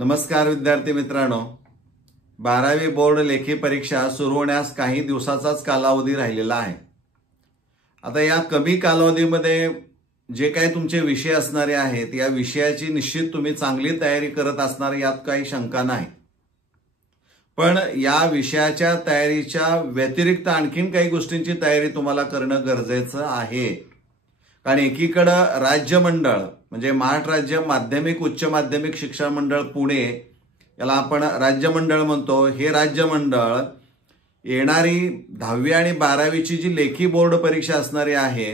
नमस्कार विद्यार्थी मित्रांनो, 12वी बोर्ड लेखी परीक्षा सुरू होण्यास काही दिवसाचाच कालावधी राहिलेला आहे। आता या कमी कालावधीमध्ये जे काही तुमचे विषय असणारे आहेत या विषयाची निश्चित तुम्ही चांगली तयारी करत असणार यात काही शंका नाही। पण या विषयाच्या तयारीच्या व्यतिरिक्त आणखीन काही गोष्टींची तयारी तुम्हाला करणं गरजेचं आहे। कारण एकीकडे राज्य मंडळ म्हणजे महाराष्ट्र राज्य माध्यमिक उच्च माध्यमिक शिक्षण मंडळ पुणे याला आपण राज्य मंडळ म्हणतो। हे राज्य मंडळ येणारी 10वी आणि 12वीची जी लेखी बोर्ड परीक्षा असणारी आहे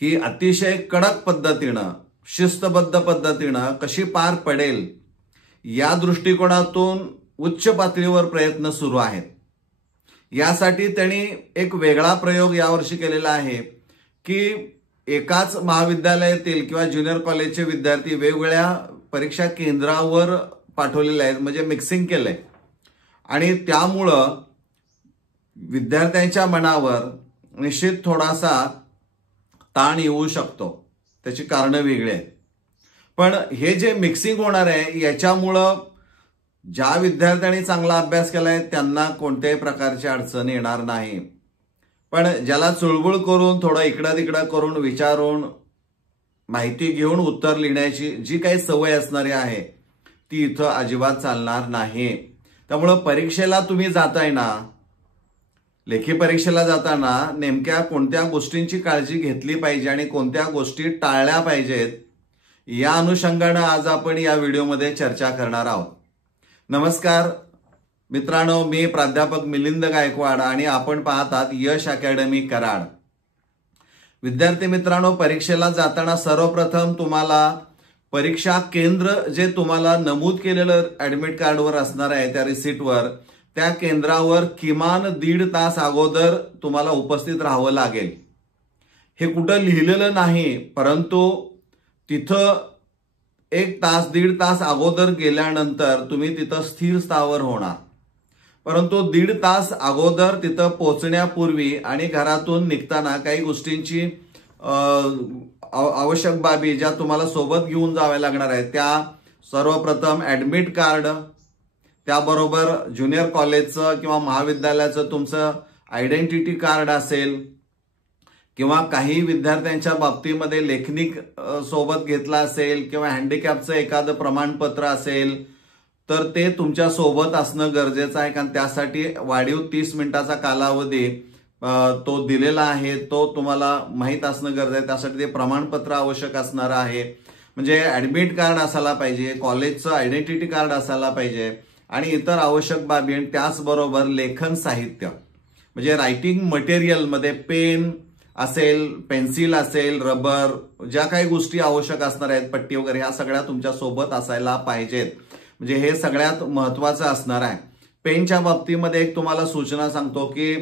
ही अतिशय कडक पद्धतीने शिस्तबद्ध पद्धतीने कशी पार पडेल या दृष्टिकोनातून उच्च पातळीवर प्रयत्न सुरू आहेत। यासाठी त्यांनी एक वेगळा प्रयोग यावर्षी केलेला आहे की एकाच महाविद्यालयातील किंवा ज्युनियर कॉलेजचे विद्यार्थी वेगवेगळ्या परीक्षा केंद्रावर पाठवलेले आहेत, म्हणजे मिक्सिंग केलंय। आणि त्यामुळे विद्यार्थ्यांच्या मनावर निश्चित थोडासा ताण येऊ शकतो, त्याची कारणं वेगळी आहेत। पण हे जे मिक्सिंग होणार आहे याच्यामुळे ज्या विद्यार्थ्यांनी चांगला अभ्यास केलाय त्यांना कोणत्याही प्रकारची अडचण येणार नाही। पण ज्याला चुळबुळ करून थोडं इकडं तिकडं करून विचारून माहिती घेऊन उत्तर लिहिण्याची जी काही सवय असणारी आहे ती इथं अजिबात चालणार नाही। त्यामुळे परीक्षेला तुम्ही जाताय ना, लेखी परीक्षेला जाताना नेमक्या कोणत्या गोष्टींची काळजी घेतली पाहिजे आणि कोणत्या गोष्टी टाळल्या पाहिजेत या अनुषंगाने आज आपण या व्हिडिओमध्ये चर्चा करणार आहोत। नमस्कार मित्रांनो, मी प्राध्यापक मिलिंद गायकवाड आणि आपण पाहतात यश अकॅडमी कराड। विद्यार्थी मित्रांनो, परीक्षेला जाताना सर्वप्रथम तुम्हाला परीक्षा केंद्र जे तुम्हाला नमूद केलेलं ऍडमिट कार्डवर असणार आहे त्या रिसिटवर त्या केंद्रावर किमान 1.5 तास अगोदर तुम्हाला उपस्थित राहावं लागेल। हे कुठं लिहिलेलं नाही, परंतु तिथं 1 तास 1.5 तास अगोदर गेल्यानंतर तुम्ही तिथं स्थिर स्थावर होणार। परंतु 1.5 तास अगोदर तिथं पोहोचण्यापूर्वी आणि घरातून निघताना काही गोष्टींची आवश्यक बाबी ज्या तुम्हाला सोबत घेऊन जाव्या लागणार आहेत त्या सर्वप्रथम ऍडमिट कार्ड, त्याबरोबर ज्युनियर कॉलेजचं किंवा महाविद्यालयाचं तुमचं आयडेंटिटी कार्ड असेल किंवा काही विद्यार्थ्यांच्या बाबतीमध्ये लेखनिक सोबत घेतला असेल किंवा हँडिकॅपचं एखादं प्रमाणपत्र असेल तर ते तुमच्या सोबत असणं गरजेचं आहे। कारण त्यासाठी वाढीव 30 मिनिटाचा कालावधी तो दिलेला आहे, तो तुम्हाला माहीत असणं गरजेचं आहे। त्यासाठी ते प्रमाणपत्र आवश्यक असणार आहे, म्हणजे ऍडमिट कार्ड असायला पाहिजे, कॉलेजचं आयडेंटिटी कार्ड असायला पाहिजे आणि इतर आवश्यक बाबी। आणि त्याचबरोबर लेखन साहित्य म्हणजे रायटिंग मटेरियल मध्ये पेन असेल, पेन्सिल असेल, रबर, ज्या काही गोष्टी आवश्यक असणार आहेत, पट्टी वगैरे, ह्या सगळ्या तुमच्या सोबत असायला पाहिजेत। म्हणजे हे सगळ्यात महत्वाचं असणार आहे। पेनच्या बाबतीमध्ये एक तुम्हाला सूचना सांगतो की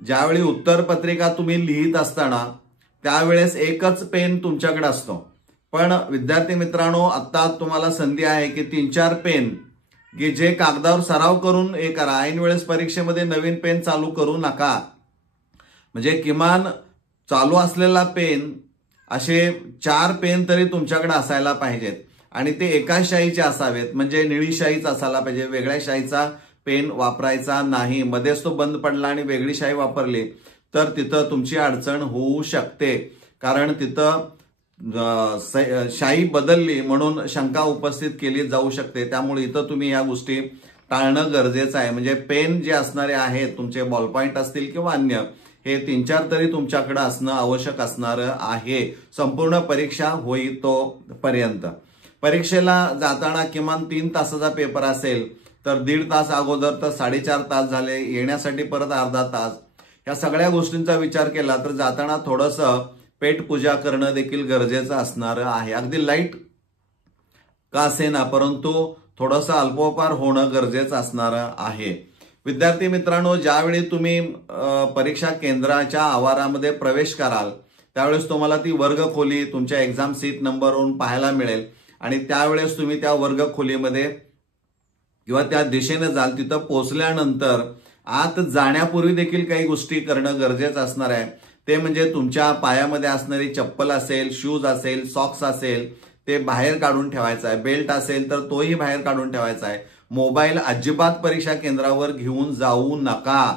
ज्यावेळी उत्तरपत्रिका तुम्ही लिहित असताना त्यावेळेस एकच पेन तुमच्याकडे असतो। पण विद्यार्थी मित्रांनो, आता तुम्हाला संधी आहे की 3-4 पेन की जे कागदावर सराव करून हे करा। ऐन वेळेस परीक्षेमध्ये नवीन पेन चालू करू नका। म्हणजे किमान चालू असलेला पेन असे 4 पेन तरी तुमच्याकडे असायला पाहिजेत आणि ते एकाच शाईचे असावेत, म्हणजे निळी शाईच असायला पाहिजे, वेगळ्या शाईचा पेन वापरायचा नाही। मध्येच तो बंद पडला आणि वेगळी शाई वापरली तर तिथं तुमची अडचण होऊ शकते, कारण तिथं शाई बदलली म्हणून शंका उपस्थित केली जाऊ शकते। त्यामुळे इथं तुम्ही या गोष्टी टाळणं गरजेचं आहे। म्हणजे पेन जे असणारे आहेत तुमचे बॉल पॉइंट असतील किंवा अन्य, हे 3-4 तरी तुमच्याकडे असणं आवश्यक असणार आहे संपूर्ण परीक्षा होईतोपर्यंत। परीक्षेला जाताना किमान 3 तासाचा पेपर असेल तर 1.5 तास अगोदर तर 4.5 तास झाले, येण्यासाठी परत अर्धा तास। या सगळ्या गोष्टींचा विचार केला तर जाताना थोडंसं पेट पूजा करणं देखील गरजेचं असणार आहे। अगदी लाईट का असेना, परंतु थोडंसं अल्पोपहार होणं गरजेचं असणार आहे। विद्यार्थी मित्रांनो, ज्यावेळी तुम्ही परीक्षा केंद्राच्या आवारामध्ये प्रवेश कराल त्यावेळेस तुम्हाला ती वर्ग खोली तुमच्या एक्झाम सीट नंबरवरून पाहायला मिळेल आणि त्यावेळेस तुम्ही त्या वर्ग खोलीमध्ये किंवा त्या दिशेने जाल। तिथं पोहोचल्यानंतर आत जाण्यापूर्वी देखील काही गोष्टी करणं गरजेचं असणार आहे। ते म्हणजे तुमच्या पायामध्ये असणारी चप्पल असेल, शूज असेल, सॉक्स असेल ते बाहेर काढून ठेवायचं आहे. बेल्ट असेल तर तोही बाहेर काढून ठेवायचा आहे. मोबाईल अजिबात परीक्षा केंद्रावर घेऊन जाऊ नका.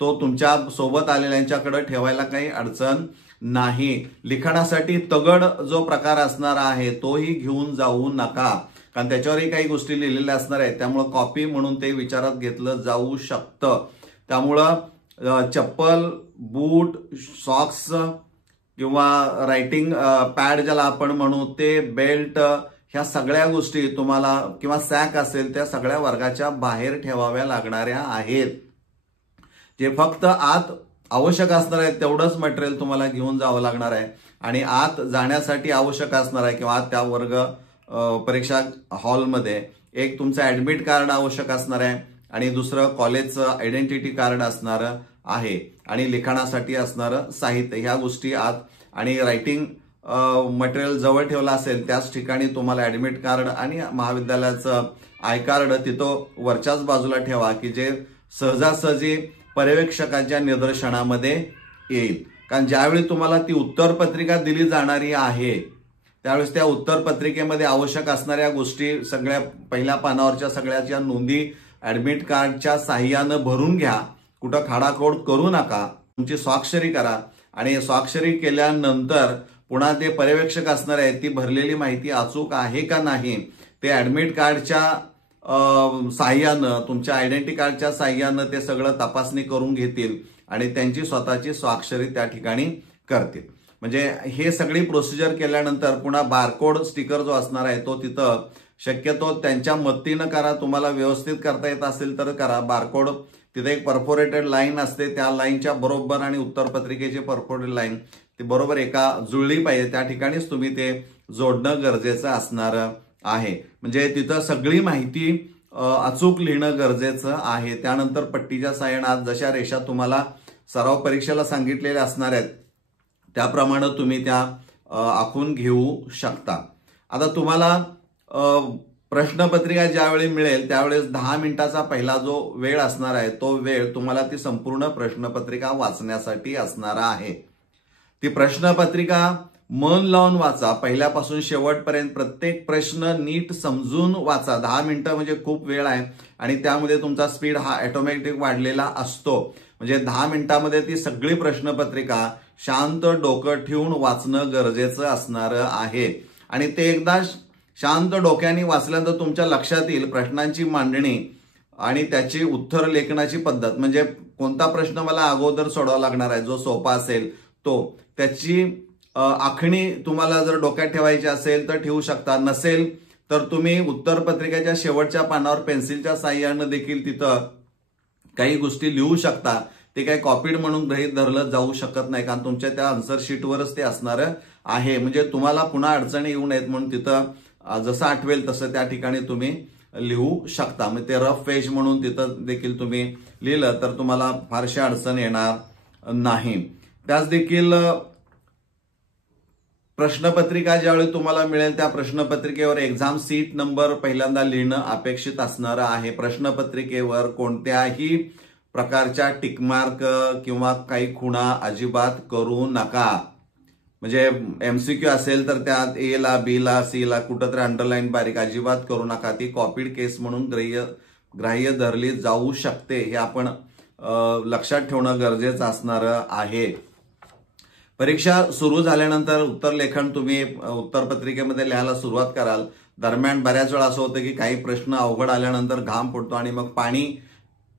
तो तुमच्या सोबत आलेल्यांच्याकडे ठेवायला काही अडचण नाही. लिखाणासाठी तगड जो प्रकार असणार आहे तोही घेऊन जाऊ नका, कारण त्याच्यावरही काही गोष्टी लिहिलेल्या असणार आहेत. त्यामुळं कॉपी म्हणून ते विचारात घेतलं जाऊ शकतं. त्यामुळं चप्पल, बूट, सॉक्स किंवा रायटिंग पॅड ज्याला आपण म्हणू ते, बेल्ट, ह्या सगळ्या गोष्टी तुम्हाला, किंवा सॅक असेल, त्या सगळ्या वर्गाच्या बाहेर ठेवाव्या लागणाऱ्या आहेत. जे फक्त आत आवश्यक असणार आहे तेवढंच मटेरियल तुम्हाला घेऊन जावं लागणार आहे. आणि आत जाण्यासाठी आवश्यक असणार आहे किंवा त्या वर्ग परीक्षा हॉलमध्ये एक तुमचं ऍडमिट कार्ड आवश्यक असणार आहे आणि दुसरं कॉलेजचं आयडेंटिटी कार्ड असणार आहे आणि लिखाणासाठी असणारं साहित्य, ह्या गोष्टी आत. आणि रायटिंग मटेरियल जवळ ठेवलं असेल त्याच ठिकाणी तुम्हाला ऍडमिट कार्ड आणि महाविद्यालयाचं आय कार्ड तिथं वरच्याच बाजूला ठेवा की जे सहजासहजी पर्यवेक्षकाच्या निदर्शनामध्ये येईल. कारण ज्यावेळी तुम्हाला ती उत्तरपत्रिका दिली जाणारी आहे त्यावेळेस त्या उत्तरपत्रिकेमध्ये आवश्यक असणाऱ्या गोष्टी सगळ्या पहिल्या पानावरच्या सगळ्याच्या नोंदी ऍडमिट कार्डच्या साह्यानं भरून घ्या. कुठं खाडाखोड करू नका. तुमची स्वाक्षरी करा आणि स्वाक्षरी केल्यानंतर पुन्हा ते पर्यवेक्षक असणार आहेत ती भरलेली माहिती अचूक आहे का नाही ते ऍडमिट कार्डच्या साह्यानं, तुमच्या आयडेंटिटी कार्डच्या साह्यानं ते सगळं तपासणी करून घेतील आणि त्यांची स्वतःची स्वाक्षरी त्या ठिकाणी करतील. म्हणजे हे सगळी प्रोसिजर केल्यानंतर पुन्हा बारकोड स्टिकर जो असणार आहे तो तिथं शक्यतो त्यांच्या मदतीनं करा. तुम्हाला व्यवस्थित करता येत असेल तर करा. बारकोड तिथे एक परफोरेटेड लाईन असते, त्या लाईनच्या बरोबर आणि उत्तरपत्रिकेची परफोरेटेड लाईन ती बरोबर एका जुळली पाहिजे, त्या ठिकाणीच तुम्ही ते जोडणं गरजेचं असणार आहे. म्हणजे तिथं सगळी माहिती अचूक लिहिणं गरजेचं आहे. त्यानंतर पट्टीच्या साह्यानं जशा रेषा तुम्हाला सराव परीक्षेला सांगितलेल्या असणार आहेत त्याप्रमाणे तुम्ही त्या आखून घेऊ शकता. आता तुम्हाला प्रश्नपत्रिका ज्यावेळी मिळेल त्यावेळेस 10 मिनिटाचा पहिला जो वेळ असणार आहे तो वेळ तुम्हाला ती संपूर्ण प्रश्नपत्रिका वाचण्यासाठी असणार आहे. ती प्रश्नपत्रिका मन लावून वाचा, पहिल्यापासून शेवटपर्यंत प्रत्येक प्रश्न नीट समजून वाचा. 10 मिनिटं म्हणजे खूप वेळ आहे आणि त्यामध्ये तुमचा स्पीड हा ऑटोमॅटिक वाढलेला असतो. म्हणजे 10 मिनिटांमध्ये ती सगळी प्रश्नपत्रिका शांत डोकं ठेवून वाचणं गरजेचं असणार आहे. आणि ते एकदा शांत डोक्याने वाचल्यानंतर तुमच्या लक्षात येईल प्रश्नांची मांडणी आणि त्याची उत्तर लेखनाची पद्धत. म्हणजे कोणता प्रश्न मला अगोदर सोडवावा लागणार आहे जो सोपा असेल तो, त्याची आखणी तुम्हाला जर डोक्यात ठेवायची असेल तर ठेवू शकता. नसेल तर तुम्ही उत्तरपत्रिकेच्या शेवटच्या पानावर पेन्सिलच्या साह्यानं देखील तिथं काही गोष्टी लिहू शकता. ते काही कॉपीड म्हणून गृहीत धरलं जाऊ शकत नाही कारण तुमच्या त्या आन्सर शीटवरच ते असणार आहे. म्हणजे तुम्हाला पुन्हा अडचणी येऊ नयेत म्हणून तिथं जसं आठवेल तसं त्या ठिकाणी तुम्ही लिहू शकता. म्हणजे ते रफ पेज म्हणून तिथं देखील तुम्ही लिहिलं तर तुम्हाला फारशी अडचण येणार नाही. त्याच देखील प्रश्नपत्रिका ज्यावेळी तुम्हाला मिळेल त्या प्रश्नपत्रिकेवर एक्झाम सीट नंबर पहिल्यांदा लिहिणं अपेक्षित असणार आहे. प्रश्नपत्रिकेवर कोणत्याही प्रकारच्या टिकमार्क किंवा काही खुणा अजिबात करू नका. म्हणजे एमसीक्यू असेल तर त्यात ए ला, बी ला, सी ला कुठंतरी अंडरलाईन बारीक अजिबात करू नका. ती कॉपीड केस म्हणून ग्राह्य धरली जाऊ शकते, हे आपण लक्षात ठेवणं गरजेचं असणार आहे. परीक्षा सुरू झाल्यानंतर उत्तरलेखन तुम्ही उत्तरपत्रिकेमध्ये लिहायला सुरुवात कराल. दरम्यान बऱ्याच वेळा असं होतं की काही प्रश्न अवघड आल्यानंतर घाम फुटतो आणि मग पाणी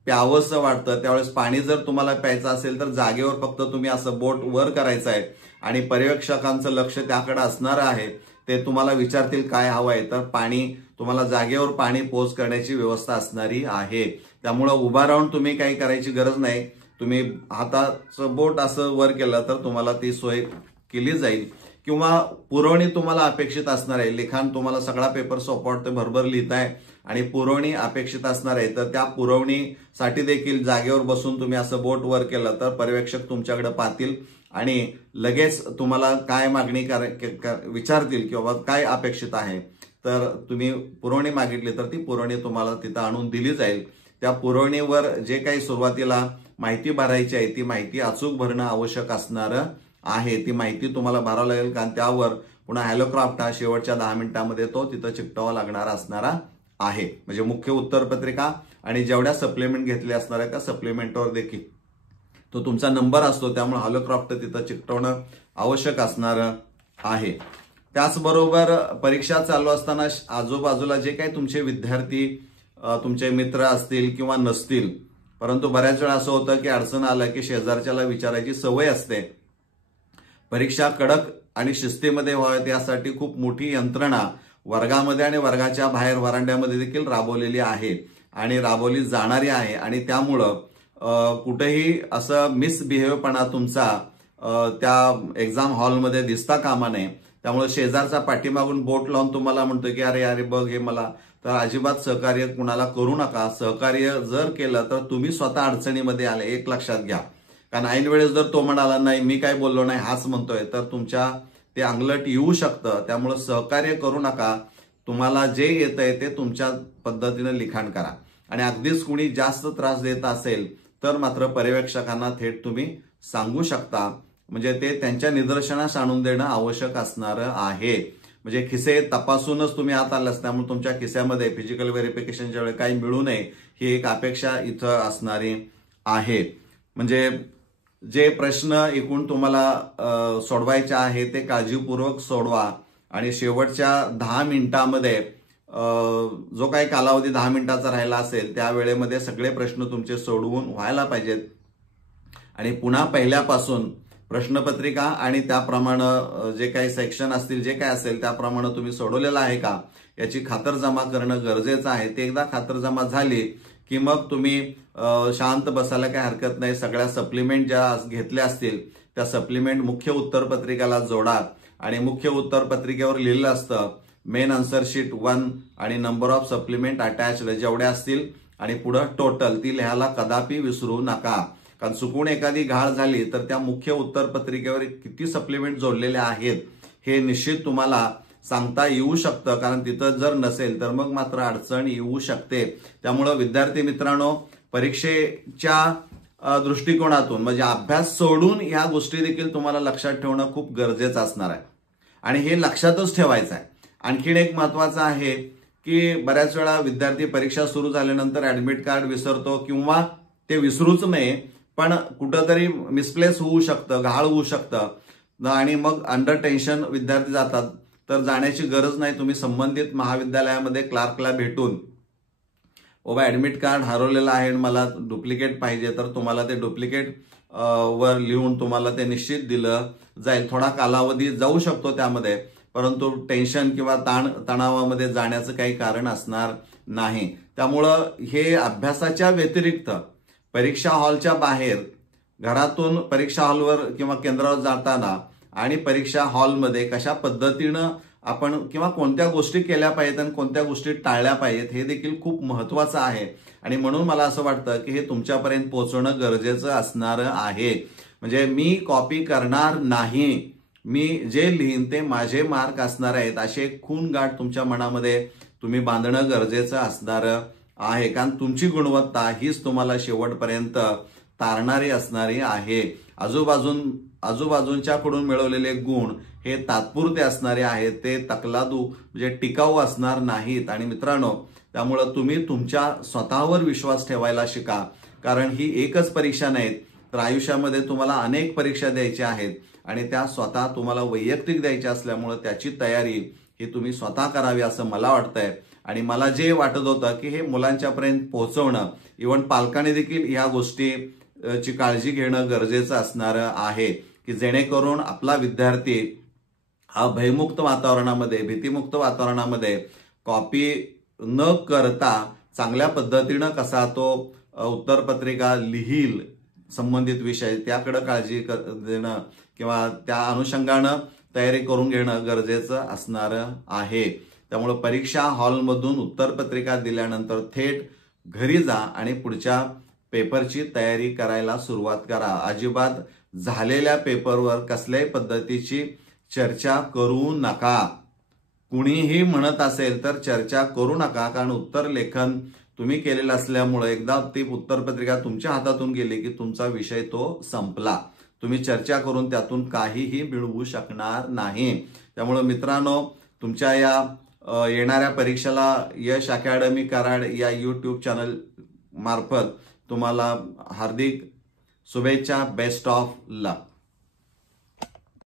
प्यावंसं वाटतं. त्यावेळेस पाणी जर तुम्हाला प्यायचं असेल तर जागेवर फक्त तुम्ही असं बोट वर करायचं आहे आणि पर्यवेक्षकांचं लक्ष त्याकडे असणार आहे. ते तुम्हाला विचारतील काय हवं आहे तर पाणी तुम्हाला जागेवर पाणी पोच करण्याची व्यवस्था असणारी आहे. त्यामुळं उभा राहून तुम्ही काही करायची गरज नाही. तुम्ही हाताचं बोट असं वर केलं तर तुम्हाला ती सोय केली जाईल. किंवा पुरवणी तुम्हाला अपेक्षित असणार आहे. लिखाण तुम्हाला सगळा पेपर सोपा वाटतं, भरभर लिहिताय आणि पुरवणी अपेक्षित असणार आहे तर त्या पुरवणीसाठी देखील जागेवर बसून तुम्ही असं बोट वर केलं तर पर्यवेक्षक तुमच्याकडे पाहतील आणि लगेच तुम्हाला काय मागणी विचारतील किंवा काय अपेक्षित आहे तर तुम्ही पुरवणी मागितली तर ती पुरवणी तुम्हाला तिथं आणून दिली जाईल. त्या पुरवणीवर जे काही सुरुवातीला माहिती भरायची आहे ती माहिती अचूक भरणं आवश्यक असणार आहे. ती माहिती तुम्हाला भरावं लागेल कारण त्यावर पुन्हा हॅलोक्राफ्ट हा शेवटच्या 10 मिनिटांमध्ये तो तिथं चिकटावा लागणारा असणारा आहे. म्हणजे मुख्य उत्तरपत्रिका आणि जेवढ्या सप्लिमेंट घेतल्या असणार आहेत त्या सप्लिमेंटवर देखील तो तुमचा नंबर असतो, त्यामुळे हॅलोक्राफ्ट तिथं चिकटवणं आवश्यक असणार आहे. त्याचबरोबर परीक्षा चालू असताना आजूबाजूला जे काही तुमचे विद्यार्थी तुमचे मित्र असतील किंवा नसतील, परंतु बऱ्याच वेळा असं होतं की अडचण आलं की शेजारच्याला विचारायची सवय असते. परीक्षा कडक आणि शिस्तीमध्ये व्हाव्यात यासाठी खूप मोठी यंत्रणा वर्गामध्ये आणि वर्गाच्या बाहेर वरांड्यामध्ये देखील राबवलेली आहे आणि राबवली जाणारी आहे. आणि त्यामुळं कुठेही असं मिसबिहेवपणा तुमचा त्या एक्झाम हॉलमध्ये दिसता कामा नये. त्यामुळे शेजारचा पाठीमागून बोट लावून तुम्हाला म्हणतो की अरे अरे बघ हे मला, तर अजिबात सहकार्य कुणाला करू नका. सहकार्य जर केलं तर तुम्ही स्वतः अडचणीमध्ये आले, एक लक्षात घ्या. कारण ऐन वेळेस जर तो म्हणाला नाही मी काय बोललो नाही हाच म्हणतोय, तर तुमच्या ते अंगलट येऊ शकतं. त्यामुळे सहकार्य करू नका. तुम्हाला जे येतंय ते तुमच्या पद्धतीने लिखाण करा. आणि अगदीच कुणी जास्त त्रास देत असेल तर मात्र पर्यवेक्षकांना थेट तुम्ही सांगू शकता. म्हणजे ते त्यांच्या निदर्शनास आणून देणं आवश्यक असणार आहे. म्हणजे खिसे तपासूनच तुम्ही आत आलास, त्यामुळे तुमच्या खिस्यामध्ये फिजिकल व्हेरिफिकेशनच्या वेळी काही मिळू नये ही एक अपेक्षा इथं असणारी आहे. म्हणजे जे प्रश्न एकूण तुम्हाला सोडवायचे आहे ते काळजीपूर्वक सोडवा आणि शेवटच्या 10 मिनिटांमध्ये जो काही कालावधी 10 मिनिटाचा राहिला असेल त्या वेळेमध्ये सगळे प्रश्न तुमचे सोडवून व्हायला पाहिजेत. आणि पुन्हा पहिल्यापासून प्रश्नपत्रिका आणि त्याप्रमाणे जे काही सेक्शन असतील जे काही असेल त्याप्रमाणे तुम्ही सोडवलेलं आहे का याची खातरजमा करणं गरजेचं आहे. ते एकदा खातरजमा झाली की मग तुम्ही शांत बसायला काही हरकत नाही. सगळ्या सप्लिमेंट ज्या घेतल्या असतील त्या सप्लिमेंट मुख्य उत्तरपत्रिकेला जोडा आणि मुख्य उत्तरपत्रिकेवर लिहिलं असतं मेन आन्सर शीट 1 आणि नंबर ऑफ सप्लिमेंट अटॅच्ड जेवढ्या असतील आणि पुढं टोटल ती लिहायला कदापि विसरू नका. कारण चुकून एखादी घाळ झाली तर त्या मुख्य उत्तरपत्रिकेवर किती सप्लिमेंट जोडलेले आहेत हे निश्चित तुम्हाला सांगता येऊ शकतं. कारण तिथं जर नसेल तर मग मात्र अडचण येऊ शकते. त्यामुळं विद्यार्थी मित्रांनो, परीक्षेच्या दृष्टिकोनातून म्हणजे अभ्यास सोडून ह्या गोष्टी देखील तुम्हाला लक्षात ठेवणं खूप गरजेचं असणार आहे आणि हे लक्षातच ठेवायचं आहे. आणखीन एक महत्वाचं आहे की बऱ्याच वेळा विद्यार्थी परीक्षा सुरू झाल्यानंतर ऍडमिट कार्ड विसरतो किंवा ते विसरूच नये पण कुठंतरी मिसप्लेस होऊ शकतं, घाळ होऊ शकतं आणि मग अंडर टेन्शन विद्यार्थी जातात. तर जाण्याची गरज नाही. तुम्ही संबंधित महाविद्यालयामध्ये क्लार्कला भेटून बाबा ऍडमिट कार्ड हरवलेलं आहे आणि मला डुप्लिकेट पाहिजे, तर तुम्हाला ते डुप्लिकेट वर लिहून तुम्हाला ते निश्चित दिलं जाईल. थोडा कालावधी जाऊ शकतो त्यामध्ये, परंतु टेन्शन किंवा तणावामध्ये जाण्याचं काही कारण असणार नाही. त्यामुळं हे अभ्यासाच्या व्यतिरिक्त परीक्षा हॉलच्या बाहेर, घरातून परीक्षा हॉलवर किंवा केंद्रावर जाताना आणि परीक्षा हॉलमध्ये कशा पद्धतीनं आपण किंवा कोणत्या गोष्टी केल्या पाहिजेत आणि कोणत्या गोष्टी टाळल्या पाहिजेत हे देखील खूप महत्वाचं आहे. आणि म्हणून मला असं वाटतं की हे तुमच्यापर्यंत पोहोचवणं गरजेचं असणार आहे. म्हणजे मी कॉपी करणार नाही, मी जे लिहीन ते माझे मार्क असणार आहेत असे खून गाठ तुमच्या मनामध्ये तुम्ही बांधणं गरजेचं असणार आहे. कारण तुमची गुणवत्ता हीच तुम्हाला शेवटपर्यंत तारणारी असणारी आहे. आजूबाजूंच्याकडून मिळवलेले गुण हे तात्पुरते असणारे आहेत, ते तकलादू म्हणजे टिकाऊ असणार नाहीत. आणि मित्रांनो, त्यामुळं तुम्ही तुमच्या स्वतःवर विश्वास ठेवायला शिका. कारण ही एकच परीक्षा नाहीत, तर आयुष्यामध्ये तुम्हाला अनेक परीक्षा द्यायच्या आहेत आणि त्या स्वतः तुम्हाला वैयक्तिक द्यायच्या असल्यामुळं त्याची तयारी ही तुम्ही स्वतः करावी असं मला वाटतंय. आणि मला जे वाटत होतं की हे मुलांच्यापर्यंत पोहोचवणं, इव्हन पालकांनी देखील ह्या गोष्टीची काळजी घेणं गरजेचं असणार आहे की जेणेकरून आपला विद्यार्थी हा भयमुक्त वातावरणामध्ये, भीतीमुक्त वातावरणामध्ये कॉपी न करता चांगल्या पद्धतीनं कसा तो उत्तरपत्रिका लिहील संबंधित विषय त्याकडे काळजी देणं किंवा त्या अनुषंगानं तयारी करून घेणं गरजेचं असणार आहे. त्यामुळे परीक्षा हॉलमधून उत्तरपत्रिका दिल्यानंतर थेट घरी जा आणि पुढच्या पेपरची तयारी करायला सुरुवात करा. अजिबात झालेल्या पेपरवर कसल्याही पद्धतीची चर्चा करू नका. कुणीही म्हणत असेल तर चर्चा करू नका, कारण उत्तर लेखन तुम्ही केलेलं असल्यामुळे एकदा ती उत्तरपत्रिका तुमच्या हातातून गेली की तुमचा विषय तो संपला. तुम्ही चर्चा करून त्यातून काहीही मिळवू शकणार नाही. त्यामुळे मित्रांनो, तुमच्या या येणाऱ्या परीक्षेला यश अकॅडमी कराड या यूट्यूब चॅनल मार्फत तुम्हाला हार्दिक शुभेच्छा. Best of luck.